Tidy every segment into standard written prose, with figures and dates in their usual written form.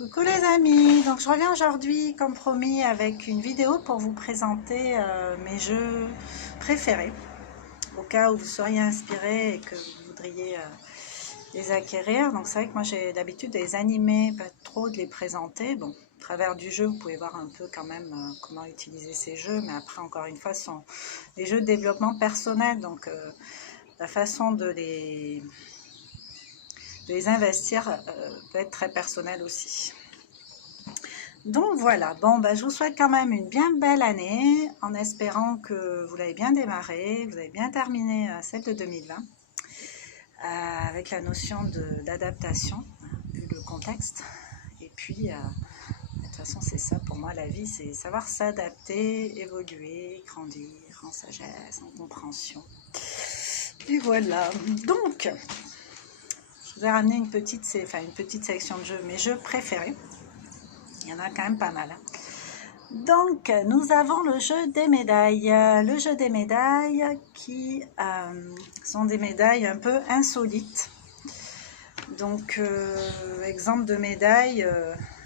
Coucou les amis, donc je reviens aujourd'hui comme promis avec une vidéo pour vous présenter mes jeux préférés au cas où vous seriez inspiré et que vous voudriez les acquérir. Donc c'est vrai que moi j'ai l'habitude de les animer, pas trop de les présenter. Bon, à travers du jeu vous pouvez voir un peu quand même comment utiliser ces jeux, mais après encore une fois ce sont des jeux de développement personnel, donc la façon de les investir peut être très personnel aussi. Donc voilà, bon je vous souhaite quand même une bien belle année en espérant que vous l'avez bien démarré, vous avez bien terminé celle de 2020 avec la notion d'adaptation vu le contexte. Et puis de toute façon c'est ça pour moi la vie, c'est savoir s'adapter, évoluer, grandir en sagesse, en compréhension. Et voilà, donc je vous ai ramené une petite sélection de jeux, mes jeux préférés. Il y en a quand même pas mal. Donc, nous avons le jeu des médailles. Le jeu des médailles qui sont des médailles un peu insolites. Donc, exemple de médaille,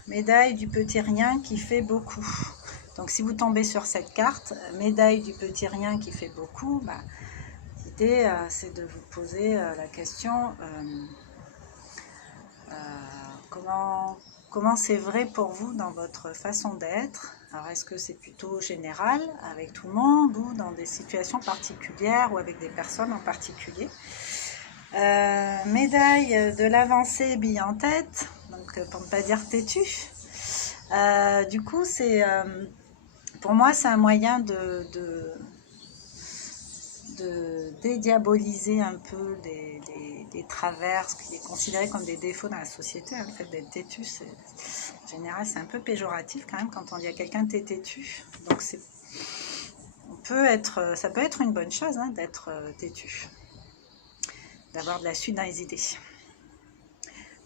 médaille du petit rien qui fait beaucoup. Donc, si vous tombez sur cette carte, médaille du petit rien qui fait beaucoup, l'idée c'est de vous poser la question comment c'est vrai pour vous dans votre façon d'être. Alors est-ce que c'est plutôt général avec tout le monde ou dans des situations particulières ou avec des personnes en particulier. Médaille de l'avancée bille en tête, donc pour ne pas dire têtu. Du coup c'est pour moi c'est un moyen de dédiaboliser un peu des travers, ce qui est considéré comme des défauts dans la société. Le fait d'être têtu, en général, c'est un peu péjoratif quand même quand on dit à quelqu'un t'es têtu. Donc ça peut être une bonne chose d'être têtu, d'avoir de la suite dans les idées.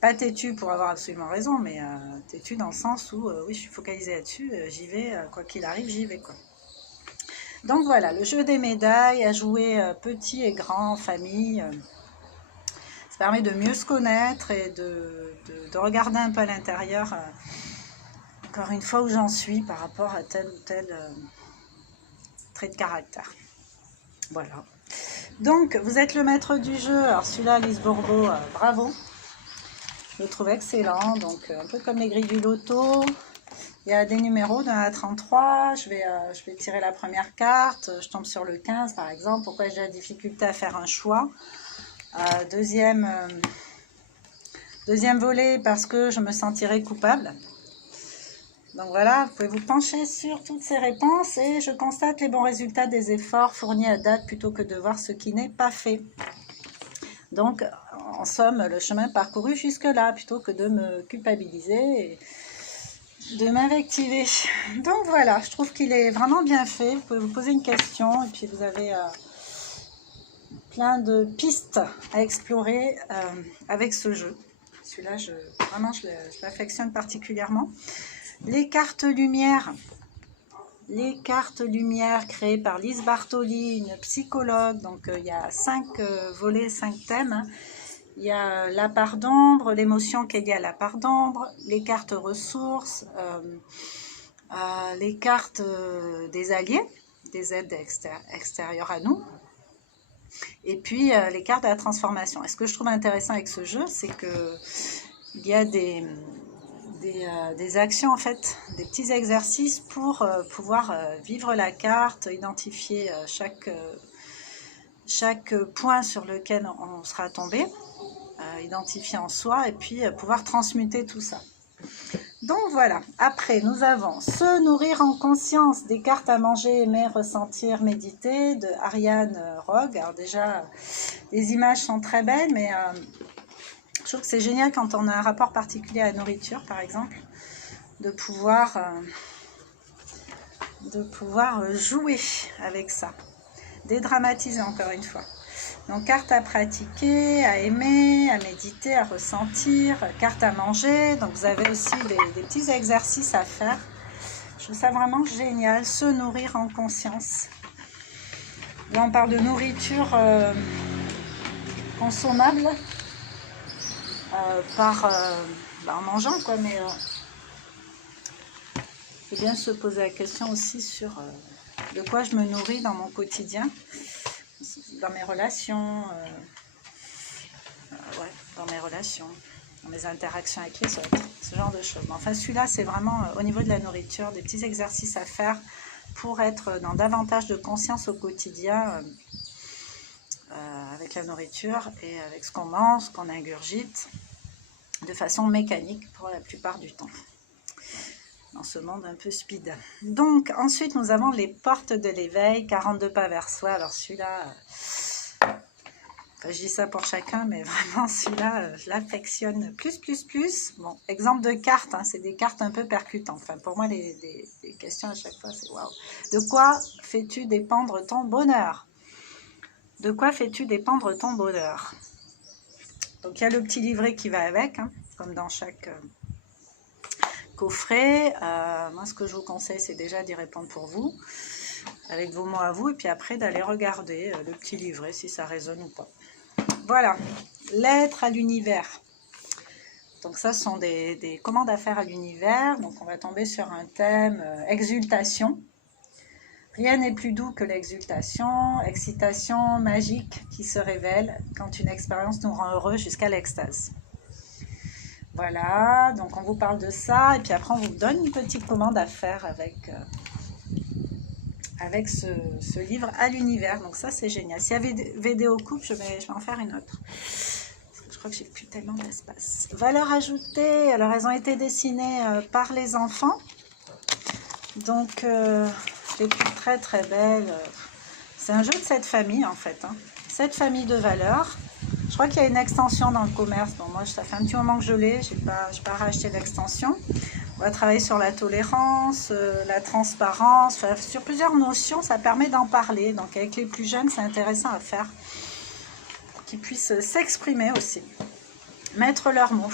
Pas têtu pour avoir absolument raison, mais têtu dans le sens où oui, je suis focalisée là-dessus, j'y vais, quoi qu'il arrive, j'y vais quoi. Donc voilà, le jeu des médailles à jouer petit et grand, en famille. Ça permet de mieux se connaître et de regarder un peu à l'intérieur, encore une fois, où j'en suis par rapport à tel ou tel trait de caractère. Voilà. Donc, vous êtes le maître du jeu. Alors celui-là, Lise Bourbeau, bravo. Je le trouve excellent. Donc, un peu comme les grilles du loto. Il y a des numéros de 1 à 33, je vais tirer la première carte, je tombe sur le 15 par exemple. Pourquoi j'ai la difficulté à faire un choix. Deuxième volet, parce que je me sentirais coupable. Donc voilà, vous pouvez vous pencher sur toutes ces réponses et je constate les bons résultats des efforts fournis à date plutôt que de voir ce qui n'est pas fait. Donc en somme, le chemin parcouru jusque-là plutôt que de me culpabiliser et de m'invectiver. Donc voilà, je trouve qu'il est vraiment bien fait. Vous pouvez vous poser une question et puis vous avez plein de pistes à explorer avec ce jeu. Celui-là, je l'affectionne particulièrement. Les cartes lumière. Les cartes lumière créées par Lise Bartoli, une psychologue. Donc il y a 5 volets, 5 thèmes. Il y a la part d'ombre, l'émotion qui est liée à la part d'ombre, les cartes ressources, les cartes des alliés, des aides extérieures à nous, et puis les cartes de la transformation. Et ce que je trouve intéressant avec ce jeu, c'est qu'il y a des actions, en fait, des petits exercices pour pouvoir vivre la carte, identifier chaque point sur lequel on sera tombé, identifier en soi et puis pouvoir transmuter tout ça. Donc voilà, après nous avons se nourrir en conscience, des cartes à manger, aimer, ressentir, méditer de Ariane Rogue. Alors déjà les images sont très belles, mais je trouve que c'est génial quand on a un rapport particulier à la nourriture par exemple, de pouvoir jouer avec ça, dédramatiser encore une fois. Donc, carte à pratiquer, à aimer, à méditer, à ressentir, carte à manger. Donc, vous avez aussi des petits exercices à faire. Je trouve ça vraiment génial, se nourrir en conscience. Là, on parle de nourriture consommable par en mangeant, quoi, mais c'est bien de se poser la question aussi sur de quoi je me nourris dans mon quotidien, dans mes relations, ouais, dans mes relations, dans mes interactions avec les autres, ce genre de choses. Mais enfin, celui-là, c'est vraiment au niveau de la nourriture, des petits exercices à faire pour être dans davantage de conscience au quotidien avec la nourriture et avec ce qu'on mange, ce qu'on ingurgite, de façon mécanique pour la plupart du temps, dans ce monde un peu speed. Donc, ensuite, nous avons les portes de l'éveil, 42 pas vers soi. Alors, celui-là, je dis ça pour chacun, mais vraiment, celui-là, je l'affectionne plus. Bon, exemple de cartes, hein, c'est des cartes un peu percutantes. Enfin, pour moi, les questions à chaque fois, c'est waouh. De quoi fais-tu dépendre ton bonheur? De quoi fais-tu dépendre ton bonheur? Donc, il y a le petit livret qui va avec, hein, comme dans chaque coffret. Moi, ce que je vous conseille, c'est déjà d'y répondre pour vous, avec vos mots à vous, et puis après d'aller regarder le petit livret, si ça résonne ou pas. Voilà, lettre à l'univers. Donc ça, ce sont des commandes à faire à l'univers. Donc on va tomber sur un thème exultation. Rien n'est plus doux que l'exultation, excitation magique qui se révèle quand une expérience nous rend heureux jusqu'à l'extase. Voilà, donc on vous parle de ça, et puis après on vous donne une petite commande à faire avec ce livre à l'univers. Donc ça, c'est génial. S'il y avait des vidéos coupe, je vais en faire une autre. Je crois que j'ai plus tellement d'espace. Valeurs ajoutées, alors elles ont été dessinées par les enfants. Donc, je les trouve très très belles. C'est un jeu de cette famille en fait. Hein. Cette famille de valeurs. Je crois qu'il y a une extension dans le commerce. Bon, moi, ça fait un petit moment que je l'ai. Je n'ai pas racheté l'extension. On va travailler sur la tolérance, la transparence, enfin, sur plusieurs notions. Ça permet d'en parler. Donc, avec les plus jeunes, c'est intéressant à faire. Qu'ils puissent s'exprimer aussi, mettre leurs mots.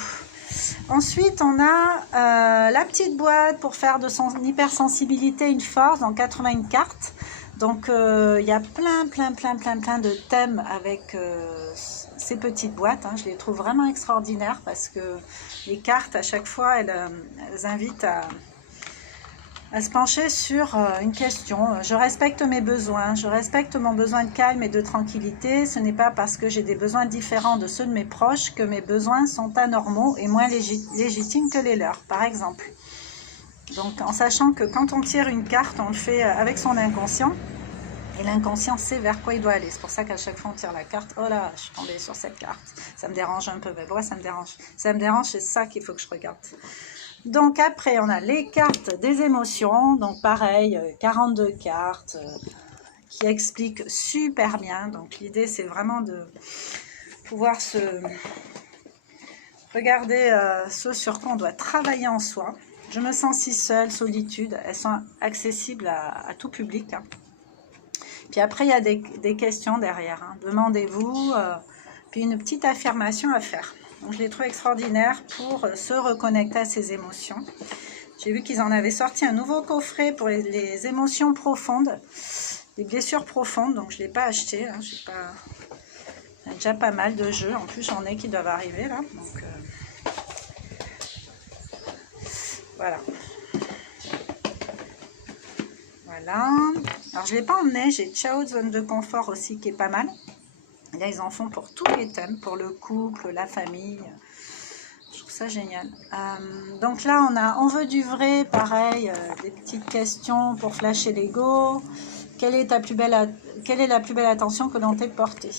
Ensuite, on a la petite boîte pour faire de son hypersensibilité une force, dans 80 cartes. Donc, il y a plein de thèmes avec ces petites boîtes. Hein. Je les trouve vraiment extraordinaires parce que les cartes, à chaque fois, elles invitent à se pencher sur une question. Je respecte mes besoins, je respecte mon besoin de calme et de tranquillité. Ce n'est pas parce que j'ai des besoins différents de ceux de mes proches que mes besoins sont anormaux et moins légitimes que les leurs, par exemple. Donc en sachant que quand on tire une carte, on le fait avec son inconscient, et l'inconscient sait vers quoi il doit aller. C'est pour ça qu'à chaque fois on tire la carte, oh là, je suis tombée sur cette carte, ça me dérange un peu. Mais pourquoi ça me dérange? Ça me dérange, c'est ça qu'il faut que je regarde. Donc après, on a les cartes des émotions. Donc pareil, 42 cartes qui expliquent super bien. Donc l'idée, c'est vraiment de pouvoir se regarder ce sur quoi on doit travailler en soi. Je me sens si seule, solitude. Elles sont accessibles à tout public. Hein. Puis après, il y a des questions derrière. Hein. Demandez-vous, puis une petite affirmation à faire. Donc, je les trouve extraordinaires pour se reconnecter à ses émotions. J'ai vu qu'ils en avaient sorti un nouveau coffret pour les émotions profondes, les blessures profondes. Donc, je ne l'ai pas acheté. Hein. Il y a déjà pas mal de jeux. En plus, j'en ai qui doivent arriver là. Donc, voilà. Voilà. Alors, je ne l'ai pas emmené. J'ai Ciao Zone de confort aussi qui est pas mal. Et là, ils en font pour tous les thèmes, pour le couple, la famille. Je trouve ça génial. Donc là, on veut du vrai, pareil, des petites questions pour flasher l'ego. Quelle est la plus belle attention que l'on t'ait portée?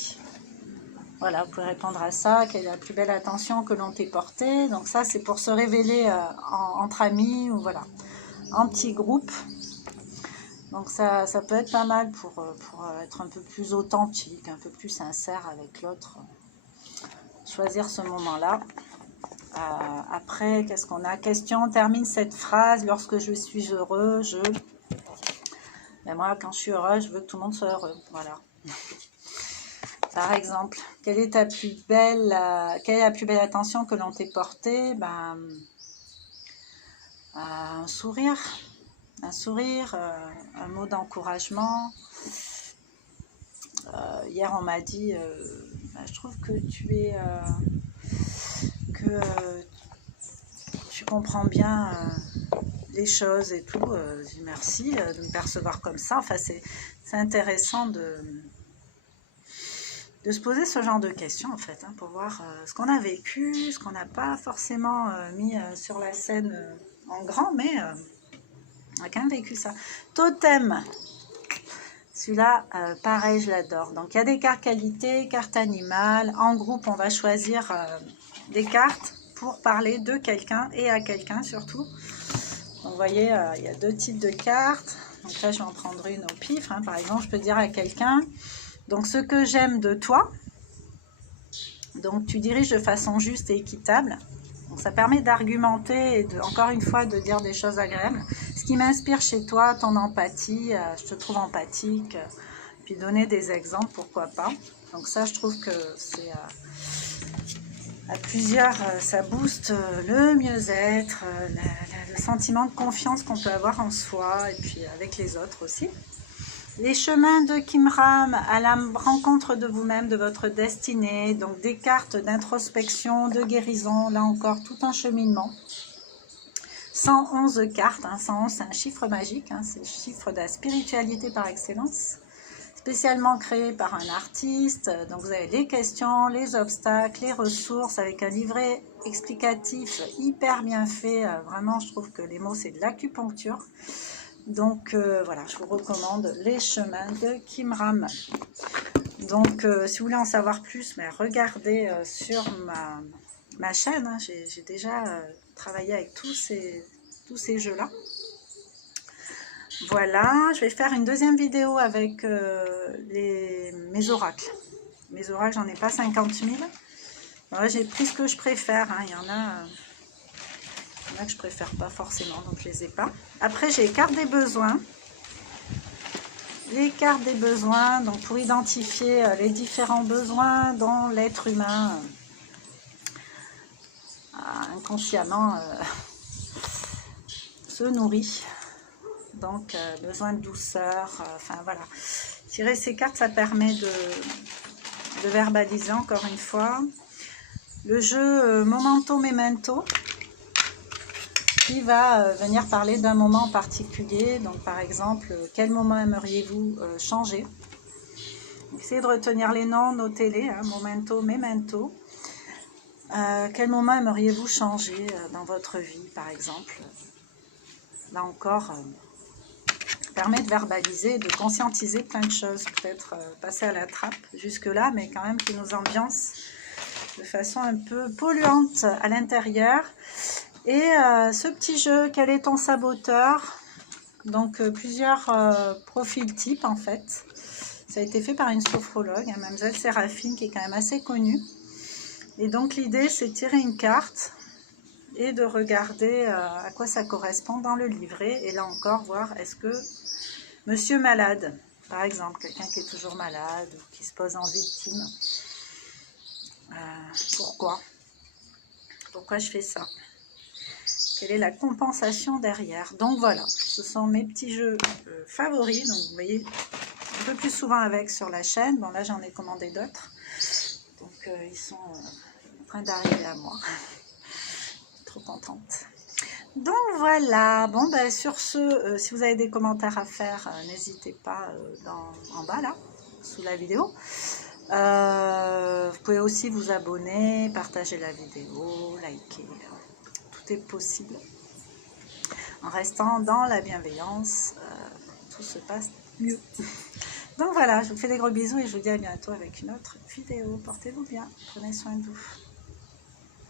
Voilà, vous pouvez répondre à ça. Quelle est la plus belle attention que l'on t'ait portée? Donc ça, c'est pour se révéler entre amis ou voilà, en petit groupe. Donc ça peut être pas mal pour être un peu plus authentique, un peu plus sincère avec l'autre. Choisir ce moment-là. Après, qu'est-ce qu'on a? Question, on termine cette phrase. Lorsque je suis heureux, ben moi, quand je suis heureux, je veux que tout le monde soit heureux. Voilà. Par exemple, quelle est la plus belle attention que l'on t'ait portée? Ben, un sourire. Un sourire, un mot d'encouragement. Hier, on m'a dit, je trouve que tu es... tu comprends bien les choses et tout. Je dis merci de me percevoir comme ça. Enfin, c'est intéressant de se poser ce genre de questions, en fait, hein, pour voir ce qu'on a vécu, ce qu'on n'a pas forcément mis sur la scène en grand, mais on a quand même vécu ça. Totem, celui-là, pareil, je l'adore. Donc, il y a des cartes qualité, cartes animales. En groupe, on va choisir des cartes pour parler de quelqu'un et à quelqu'un, surtout. Donc, vous voyez, il y a deux types de cartes. Donc là, je vais en prendre une au pif. Hein. Par exemple, je peux dire à quelqu'un... Donc, ce que j'aime de toi, donc tu diriges de façon juste et équitable. Donc, ça permet d'argumenter et encore une fois de dire des choses agréables. Ce qui m'inspire chez toi, ton empathie, je te trouve empathique. Puis donner des exemples, pourquoi pas. Donc ça, je trouve que c'est à plusieurs, ça booste le mieux-être, le sentiment de confiance qu'on peut avoir en soi et puis avec les autres aussi. Les chemins de Kimram à la rencontre de vous-même, de votre destinée, donc des cartes d'introspection, de guérison, là encore tout un cheminement. 111 cartes, hein, 111 c'est un chiffre magique, hein, c'est le chiffre de la spiritualité par excellence, spécialement créé par un artiste. Donc vous avez les questions, les obstacles, les ressources, avec un livret explicatif hyper bien fait, vraiment je trouve que les mots c'est de l'acupuncture. Donc voilà, je vous recommande les chemins de Kimram. Donc si vous voulez en savoir plus, mais regardez sur ma chaîne, hein, j'ai déjà travaillé avec tous ces jeux-là. Voilà, je vais faire une deuxième vidéo avec mes oracles. Mes oracles, j'en ai pas 50 000. Voilà, j'ai pris ce que je préfère, hein. Il y en a que je préfère pas forcément, donc je les ai pas. Après, j'ai les cartes des besoins. Les cartes des besoins, donc pour identifier les différents besoins dont l'être humain inconsciemment se nourrit. Donc, besoin de douceur, enfin voilà. Tirer ces cartes, ça permet de verbaliser encore une fois. Le jeu Momento Memento, qui va venir parler d'un moment particulier. Donc par exemple, quel moment aimeriez-vous changer? Essayez de retenir les noms, notez-les, hein, Momento, Memento. Quel moment aimeriez-vous changer dans votre vie, par exemple? Là encore, permet de verbaliser, de conscientiser plein de choses, peut-être passer à la trappe jusque-là, mais quand même qui nous ambiance de façon un peu polluante à l'intérieur. Et ce petit jeu, quel est ton saboteur? Donc plusieurs profils types en fait. Ça a été fait par une sophrologue, hein, Mademoiselle Séraphine, qui est quand même assez connue. Et donc l'idée, c'est de tirer une carte et de regarder à quoi ça correspond dans le livret. Et là encore, voir est-ce que monsieur malade, par exemple, quelqu'un qui est toujours malade ou qui se pose en victime, pourquoi je fais ça? Quelle est la compensation derrière? Donc voilà, ce sont mes petits jeux favoris. Donc vous voyez, un peu plus souvent avec sur la chaîne. Bon là j'en ai commandé d'autres. Donc ils sont en train d'arriver à moi. Trop contente. Donc voilà, bon ben sur ce, si vous avez des commentaires à faire, n'hésitez pas en bas là, sous la vidéo. Vous pouvez aussi vous abonner, partager la vidéo, liker. Tout est possible. En restant dans la bienveillance, tout se passe mieux. Donc voilà, je vous fais des gros bisous et je vous dis à bientôt avec une autre vidéo. Portez-vous bien, prenez soin de vous.